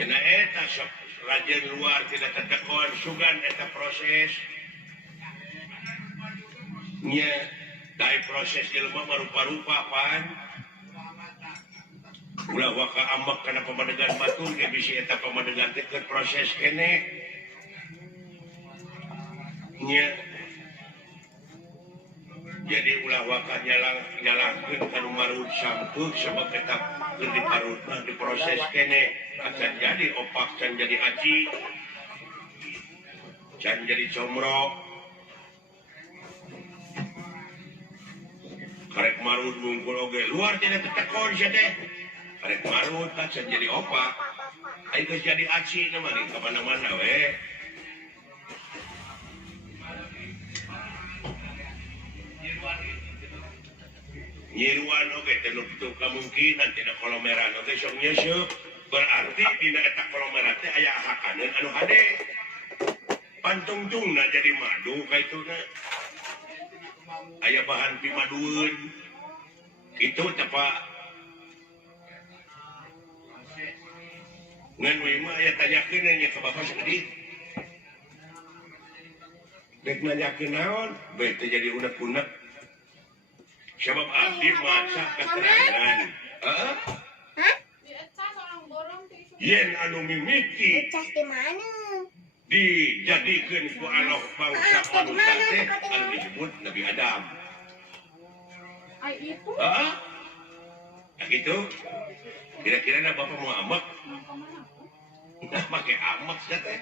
cenah eta sok rajin luar tidak tetekon sugan eta proses nya dari proses jelema rupa-rupa pan ulah waka ambek kana pamadegan batur ge bisi eta pamadegan teh proses kene nya jadi ulah waka nyalahkeun kanu marut sampeuh sebab eta keur diparutna diproses kene akan jadi opak can jadi aci can jadi comro karek marut nungkul oge luar tidak tetekon sia teh karek marut kan can jadi opak ai geus jadi aci na mah ka mana-mana we nyiruan oge teh nu kitu kemungkinan tina kolomeran oge sok nyeusup berarti dina eta kolomeran teh aya hakaneun anu hade pantungtungna jadi madu kaituna aya bahan pimadueun kitu teh Pak ngan we mah aya tanyakeun nya ka Bapak sakeudik dek nanyakeun naon bae teh jadi unek-unek sebab abdi maca keterangan heeh yen anu mimiti dijadikeun ku Allah bangsa manusia teh anu disebut Nabi Adam. Ai itu? Heeh. Nah gitu. Kira-kira na Bapak mau amak? Nah, make amak teh.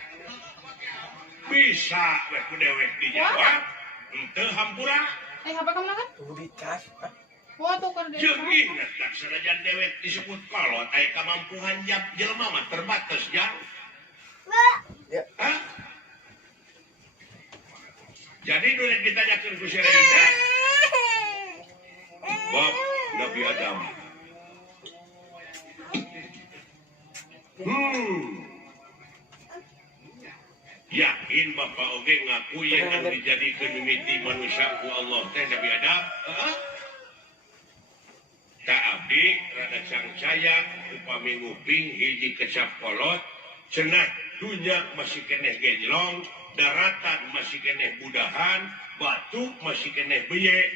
Bisa we ku dewek dijawab. Henteu hampura. HP kamu kan? Tuh dicas. Wah, tuh kan dia. Jeung ingat tak sanajan dewek disebut kolot aya kamampuhan jelema mah terbatas jang. Ya. Hah? Jadi dulu ditanyakan ku Syarita bab Nabi Adam. Yakin Bapak oge ngaku yang anu dijadikeun mimiti manusia ku Allah teh Nabi Adam? Heeh. Tak abdi rada cangcaya upami nguping hiji kecap kolot cenah dunya masih keneh genjlong daratan masih keneh budahan batu masih keneh beye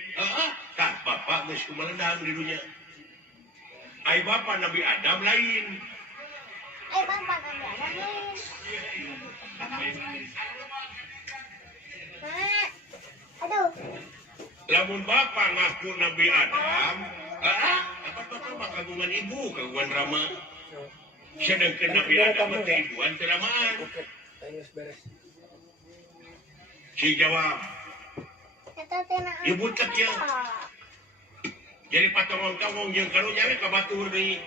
tah Bapak geus kumaledang di dunya ai Bapak Nabi Adam lain lamun Bapak ngaku Nabi Adam apa Bapak mah kagungan ibu kagungan rama sedangkan Nabi Adam mah teh ibuan teu ramaan si jawab ibu cek ya jadi patongong-tongong jeung karunya we ka batur deui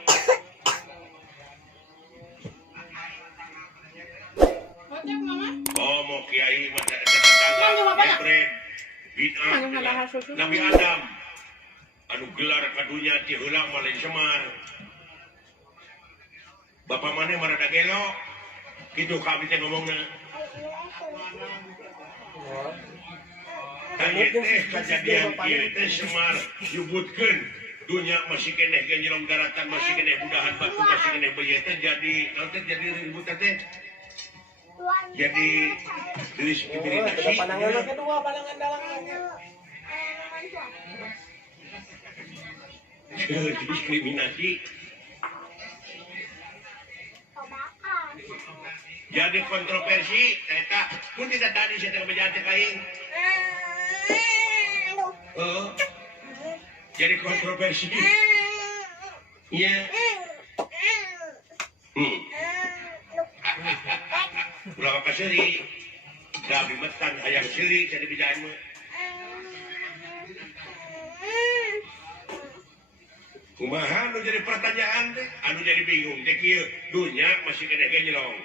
Hotep mama? oh mau kiai mah eta tetangga jebret bid'ah Nabi Adam anu gelar kadunya ti heula mah lain Semar Bapak maneh marada gelo kitu ka abdi teh ngomongna tanya teh kejadian kieu teh Semar nyebutkeun dunya masih keneh genjlong daratan masih keneh budahan batu masih keneh beye teh jadi naon teh jadi ribut teh jadi diskriminasi pandangan kedua pandangan dalangannya diskriminasi jadi kontroversi eta pun tidak tadi saya kebejahan kain jadi kontroversi iya berapa kasih dah bimetan hayang siri jadi bijaan mah kumaha anu jadi pertanyaan teh anu jadi bingung teh kieu dunya masih kena genjlong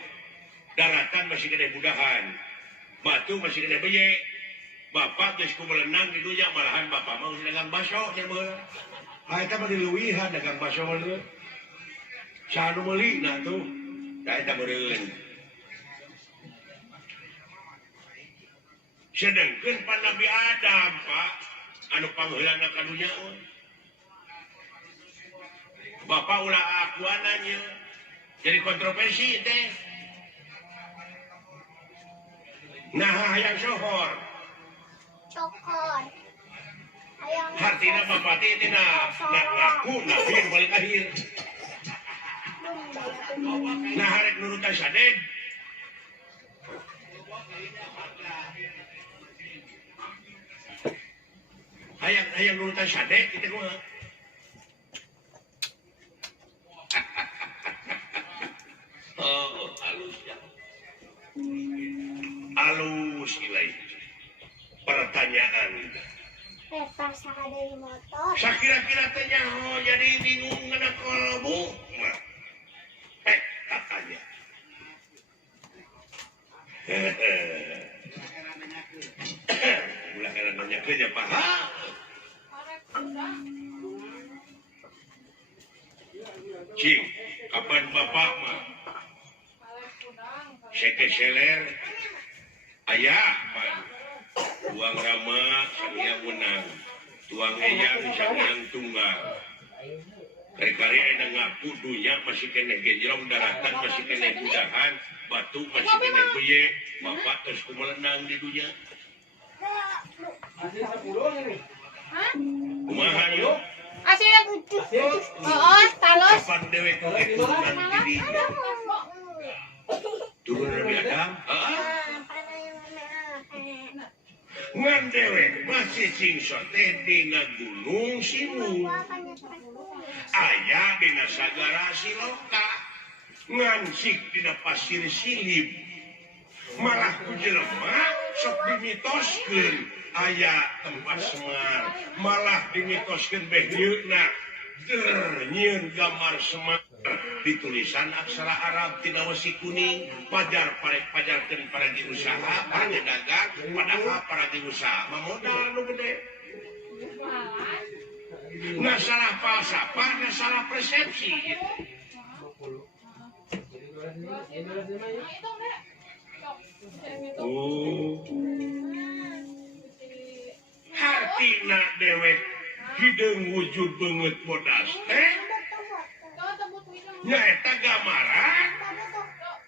daratan masih kena budahan batu masih kena beye Bapak geus kumelenang di dunya malahan Bapak mah geus dagang baso nya meureun eta mah dileuwihan dagang baso meureun sanu meuli na tuh da eta meureun sedengkeun pan Nabi Adam Pak anu pangheulana ka dunya Bapak ulah akuananya jadi kontroversi teh. Nah, yang sohor. Cokor. Ayam. Hartina bapati tina nak ngaku nabi yang paling akhir. Nah, harek nurutan sadeg. Hayang nurutan sadeg kita mah. Oh, halus ya. Halus ilai. Pertanyaan. Eta saka dari motor. Sakira-kira teh nyaho jadi bingung ngana kolbu. Katanya. Ulah kana nanya kerja paham. Arek udah. Cing, kapan bapak mah Arek udang. seke seler ayah pan tuang rama sanghyang menang tuang eyang sanghyang tunggal kari-kari ada ngaku dunya masih kena genjrong daratan masih kena budahan batu masih kena beye bapak terus kumelenang di dunya Masih 10 ini. Hah? kumaha yuk Asin. Masih. Oh, talos. kapan dewek keturunan diri turun dari Adam ngan dewek masih singso teh dina gunung Simu ayah dina sagara Siloka ngansik dina pasir silip malah ku jelema sok dimitoskeun aya tempat Semar malah dimitoskeun beh yeuna nyieun gambar Semar ditulisan aksara Arab tina wesi kuning pajar parek pajarkeun para di usaha para dagang padahal para di usaha mah modal nu gede nggak salah falsafah nggak salah persepsi hartina dewek hideung wujud banget bodas teh nyaeta gambaran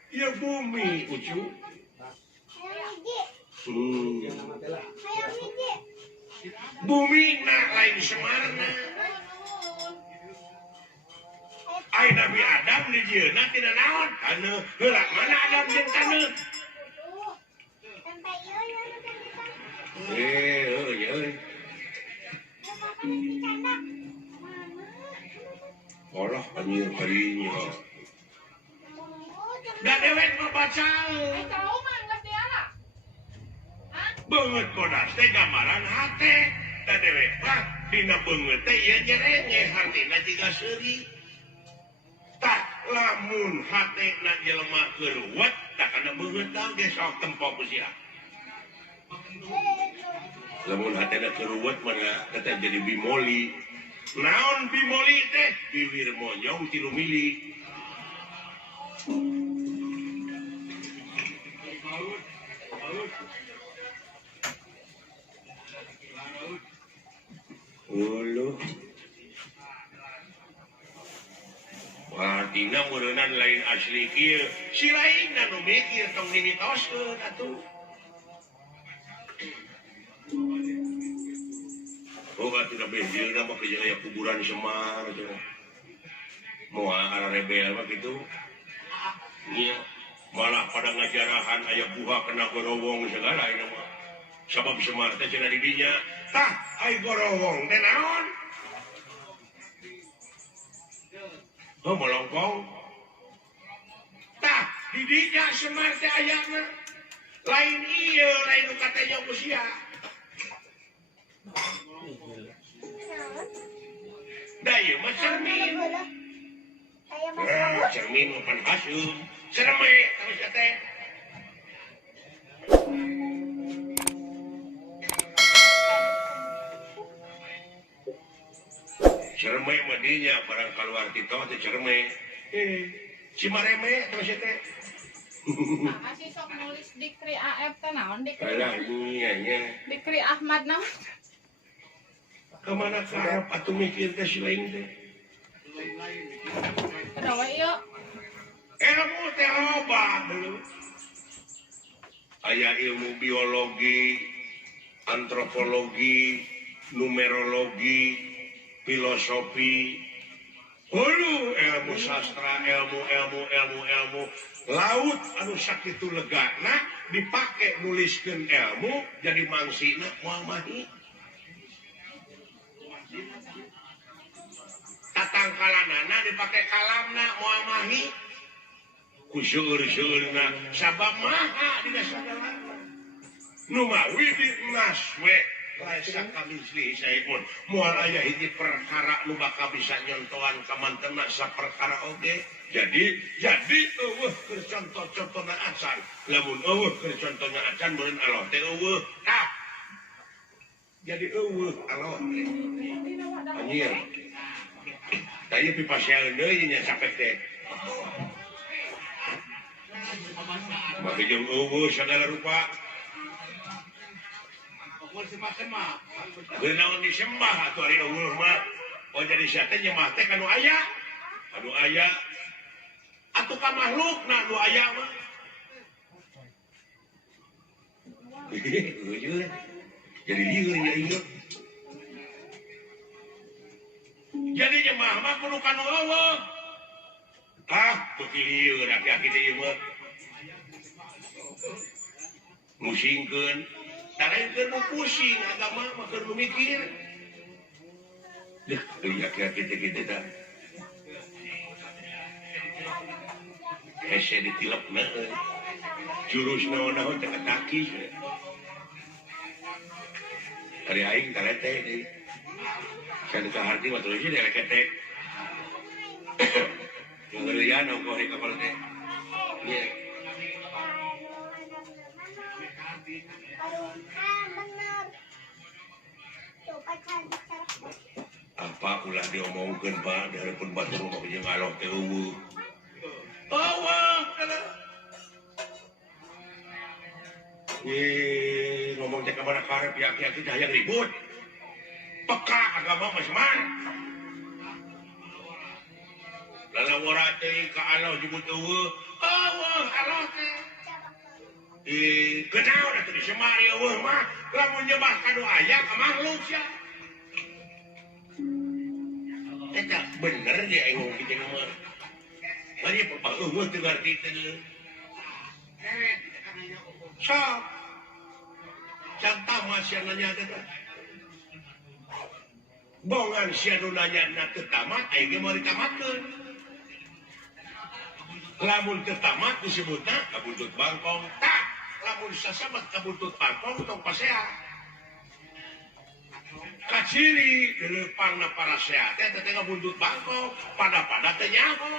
ya bumi ucu bumi na lain semarna ai Nabi Adam di jieuna tina naon taneuh heula mana Adam jeung taneuh euy olah anjir harinya da dewek membaca Tahu mah enggak diala. Hah? banget bodas teh gambaran hate da dewek mah dina beungeut teh ieu jerenge hartina jiga seuri tak lamun hatena jelema keluwet da kana beungeut tah ge sok tempo ku sia lamun hatena keluwet mah tetep jadi bimoli naon bimoli teh bibir monyong tilu mili ulu artina meureunnan lain asli kieu si lainna nu mikir tong dimitoskeun atuh oh atuh da bejeuna mah kerja aya kuburan Semar atuh moal ara rebel mah kitu nya malah pada ngajarahan aya buha kena gorowong segala ini mah sabab Semar teh cenah di dinya tah ai gorowong teh naon oh melongkong tah di dinya Semar teh aya mah lain ieu lain nu katanya ku sia da ieu mah cermin cermin mah pan hasum sereme terus ya teh cerme mah dinya barang kaluar tito teh cerme cimareme terus ya teh Nah, si sok nulis Dikri AF teh naon Dikri? alah nya Dikri Ahmad naon? kemana karep atuh mikir teh si lain teh Ada we ieu. loba dulu. Aya ilmu biologi, antropologi, numerologi, filosofi, ilmu sastra, ilmu laut anu sakitu legana dipake nuliskeun ilmu jadi mangsina moal mahi. Tatangkalanana dipake kalamna moal mahi. Ku seueur-seueurna sabab maha dina sagala. Nu mawi di emas we laisa kamisli saipun moal aya hiji perkara nu bakal bisa nyontohan ka mantena saperkara oge. Jadi eueuh keur contoh-contohna acan. Lamun eueuh keur contohna acan meureun Allah teh eueuh. Tah. Jadi eueuh Allah teh. Anjir. Tanya pipasyaeun deui nya capek teh. Maka jeung eueuh sagala rupa. Benaun disembah atuh ari eueuh mah. Oh jadi sia teh nyembah teh kanu aya. Anu aya atuh ka makhlukna anu aya mah. Jadi lieur nya ieu. Jadi nyembah mah kudu kanu eueuh. Beuki lieur aki-aki teh ieu mah. Musingkeun taraeun nu pusing agama mah keur nu mikir. Dah, aki-aki teh kitu tah. Hese ditilapna jurus naon-naon teh katakis. Ari aing tarete deui. Can ka harti mah terus ieu rek teh. Ngeureuyaan ongkoh di kapal teh. Ieu apa ulah diomongkeun Pak daripun batur mah jeung Allah teh eueuh. Ngomong teh ka mana karep aki-aki teh hayang ribut. Peka agama mah seman. Lalawara teh ka Allah nyebut eueuh. Allah teh. Kenaon atuh disemah ieu eueuh mah lamun nyembah kanu aya ka makhluk sia. Eta bener dia aing ngomong kitu mah. Mari papa eueuh teu ngarti teh. Canta masih nanya teh. Bongan sia nu nanya na teu tamat aing ge mari tamatkeun. Lamun teu tamat disebutna kabuntut bangkong. Tah, lamun sasabat kabuntut bangkong tong pasehat. Kaciri deuleumpangna para sehat teh teh kabuntut bangkong, pada-pada teh nyaho.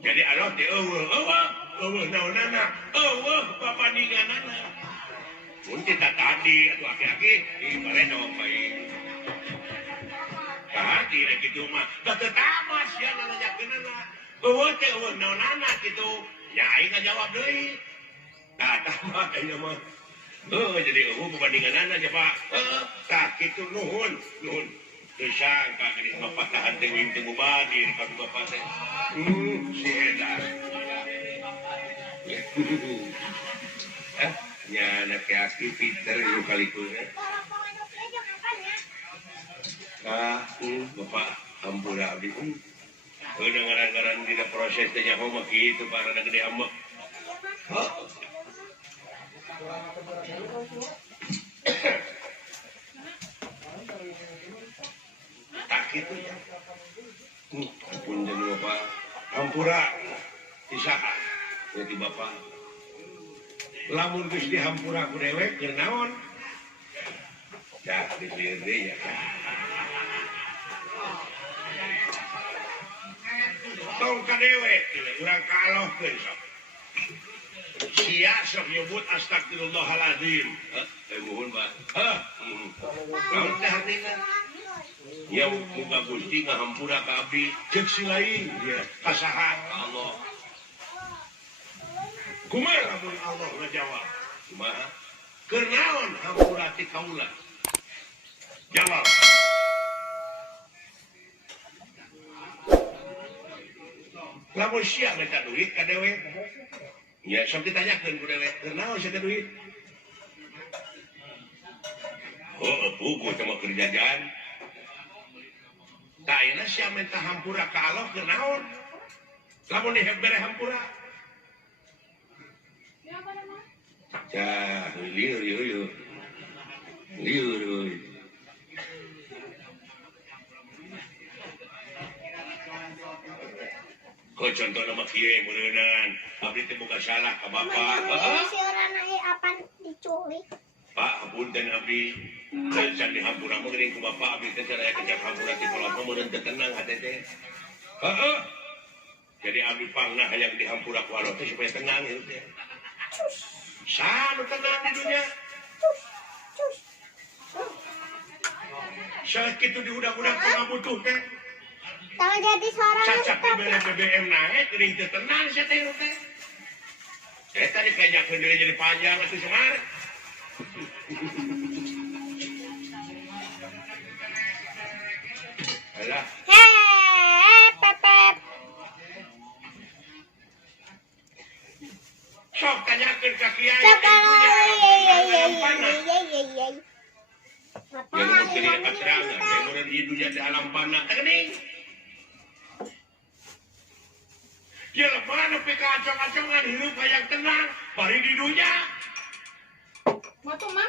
Jadi Allah teh eueuh naonana, eueuh papandinganana. Mun kita tadi atuh aki-aki ibarenok bae. Hati rek kitu mah, da teu tamas sia nanyakeunana. Eueuh teh eueuh naonana kitu. Ya aing ngajawab deui. Tah mah kayaknya mah. Jadi eueuh papandinganana nya Pak. Tah kitu nuhun. Teu sangka geus mapatahan teh wing teh mubadir ka Bapak teh. Si edan. Nya anak aki pinter ieu kalipun. Bapak ampura abdi. Udah ngaran-ngaran dina proses teh nyaho mah kitu Pak rada gede ambek. Tak gitu ya. Ampun jadi Bapak hampura disaha jadi Bapak. Lamun geus dihampura ku dewek keur naon? Dah dilieur deui ya. Tong ka dewek urang kaalofkeun sok. Sia sok nyebut astagfirullahaladzim. Muhun Pak. Naon teh artina? Ya muga Gusti ngahampura ka abdi ceuk si lain dia kasaha Allah. Kumaha lamun Allah ngajawab? Kumaha? Keur naon hampura ti kaula? Jawab. lamun sia minta duit ka dewe ya sok ditanyakeun ku dewe kenaon sia duit oh buku cuma kerjaan tak enak sia minta hampura ka Allah kenaon lamun dihebere hampura Ya apa nama? cah liur kok contoh nama kieu meureunnan abdi teh boga salah ka bapak Si orang naik apa diculik? Pak hapunten abdi can dihampura mah geuning ku bapak abdi teh cara kecap hampura ti kolot mah meureun teu tenang hate teh heeh jadi abdi pangnah hayang dihampura ku Allah teh supaya tenang ieu teh sa nu tenang di dunia sakitu di udah-udah kumaha butuh teh Tahu jadi seorang cacak di BBM naik geuning teu tenang sia teh teh eta dikanyakeun deui jadi panjang atuh semar alah Pepep. sok tanyakeun ka kiai Apa? yang mau jadi keterangan yang mau di dunia di alam panah geuning dia mana pika acong-acongan hidup hayang tenang bari di dunia Mau tuh mah?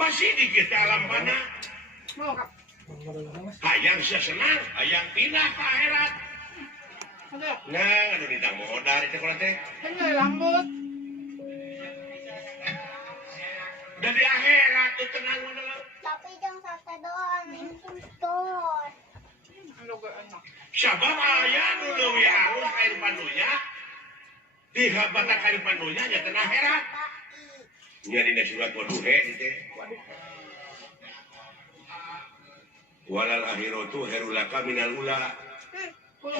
pasti di kita alam panah Mau kak? hayang senang hayang pindah ke akhirat Ada. nah anu ditang modal itu kalau teh Kan gak rambut. dan di akhirat itu tenang mana Tapi jangan sate doang, ini suntur. Ando gak enak. sabab aya nu leuwih alus kain panunya di habatan kain panunya nya teh akhirat nya dina surat waduhe teh walal akhiratu khairul laka minal ula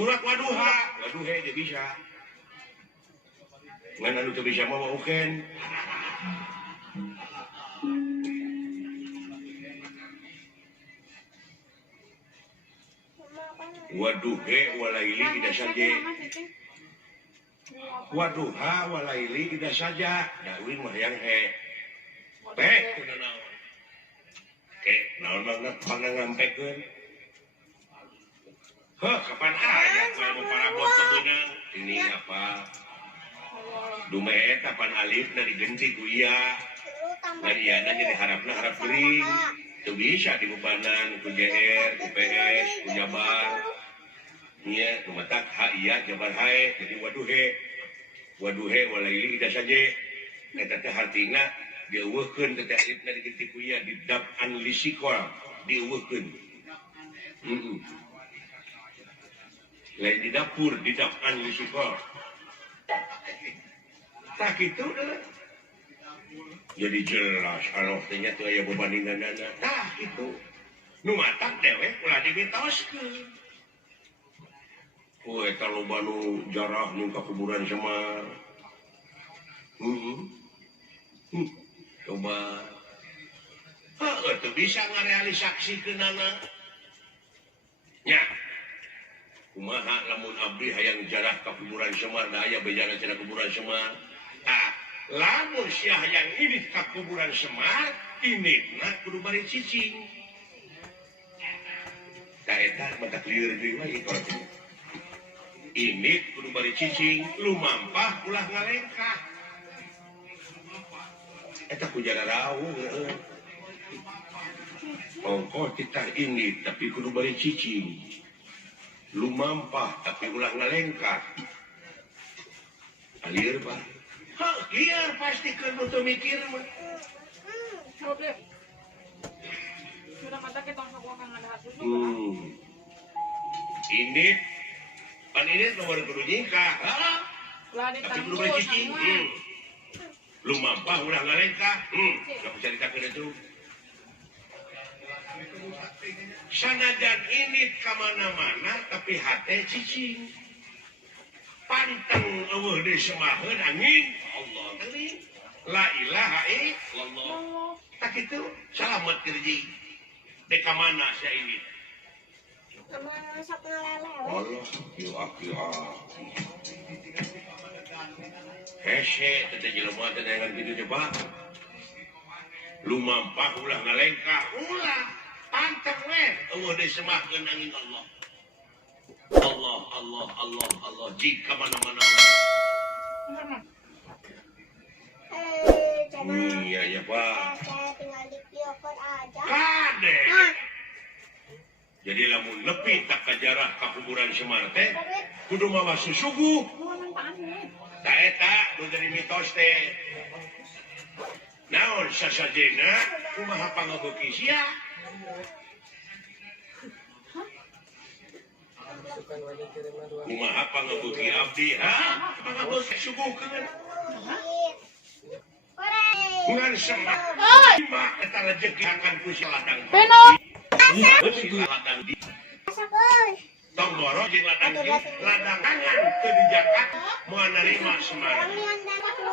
surat waduha waduhe dia bisa ngan anu teu bisa mah uken waduhe walaili tidak saja waduha walaili tidak saja dawin mah yang pek kudu naon naon mah pangna ngampekeun heh kapan aya ku anu parabot kebeunang ini apa dume eta pan alif na digenti ku ieu dan iana jadi harapna harap geuring teu bisa dibebanan ku JR ku PS ku Jabar nya tumatak ha iya Jabar hae jadi waduhe walaili ida saja eta teh hartina dieuweuhkeun teh alifna digenti ku ieu di dab an lisikol dieuweuhkeun lain di dapur di dab an lisikol tak gitu jadi jelas kalau tanya tuh aya berbandinganana tah gitu nu matak dewe ulah dimitoskeun eta loba nu jarah nu ka kuburan Semar coba itu bisa ngarealisasikeunana nya kumaha lamun abdi hayang jarah ka kuburan Semar da aya bejana cenah kuburan Semar lamun sia hayang irit ka kuburan Semar initna kudu bari cicing da eta mata lieur deui we ieu init kudu bari cicing lumampah ulah ngalengkah eta ku jaga rawuh ongko titah init tapi kudu bari cicing lumampah tapi ulah ngalengkah alieur bah liar pasti kan untuk mikir mah. Mau beli? Sudah kata kita sok kang ada hasil. Ini pan ini nomor kudu nikah. Lah Tapi ditangguh kudu cicing. semua. Lu mampah udah ngalengkah. Enggak bisa ditakeun itu. Sanajan ini kamana-mana tapi hate cicing. Panteng eueuh deui semaheun angin Allah teuing la ilaha illallah tak kitu salamet kerji dek ka mana sia ini Sama sok ngalelewe. Allah hese teh jelema teh dengan kitu teh Pak lu mampah ulah ngalengka ulah pantang we eueuh deui semahkeun angin Allah Allah jika mana-mana iya ya Pak Saya tinggal di Piokon aja. kade jadi lamun nepi tak kajarah ka kuburan Semar teh kudu mawa susuguh tak eta nu jadi mitos teh naon sasajena kumaha pangabeuki sia kumaha pangabeuki abdi pangabeuki suguhkeun ngan Semar lima eta rezeki akan ku si ladang Peno. si ladang di Sakoy. tong boro jeung ladang di ladang angan teu di Jakarta moal narima Semar Kami yang dapat 10.000.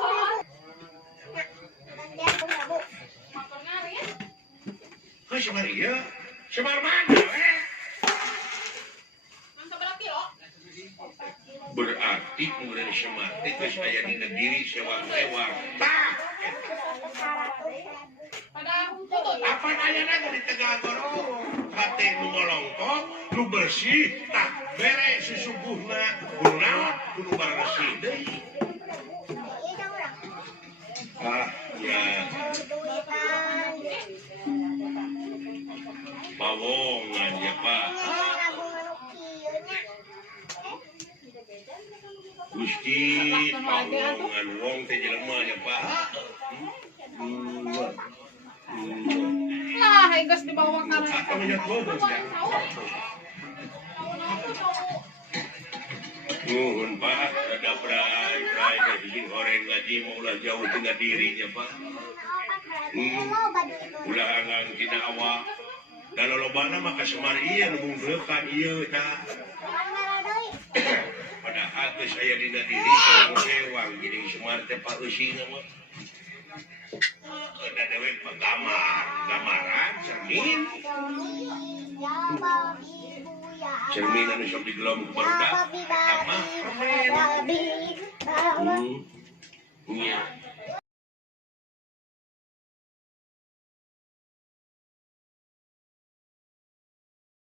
Nanti aku nggak bu. Motor ngari ya. heuh Semar ieu Semar mana Mantap berapa kilo? berarti kemudian Semar teh geus aya dina diri sewang-sewang tah Pada tutup. apa ayana di Tegal Gorong hate nu ngolongkok nu bersih tah bere susuguhna kudu naon kudu bersih deui Iya dong orang. ya Duitan. bawongan ya Pak Saya lagu manukianya. Gusti bawongan wong teh jelema ya Pak Lah, guys di bawah karena. apa minyak bobot ya nuhun Pak ada brai dari goreng lagi mau ulah jauh dengan dirinya Pak Mau baju itu. ulah angang tina awak dan lolobana maka Semar ieu nu bungrekan ieu tah Bukan merah doi. padahal geus aya dina diri sewang jadi Semar teh paeusina mah ada dewe penggamar gamaran cermin Ya babi ibu ya. cermin anu sok digelom ku barudak Babi sama babi babi babi. iya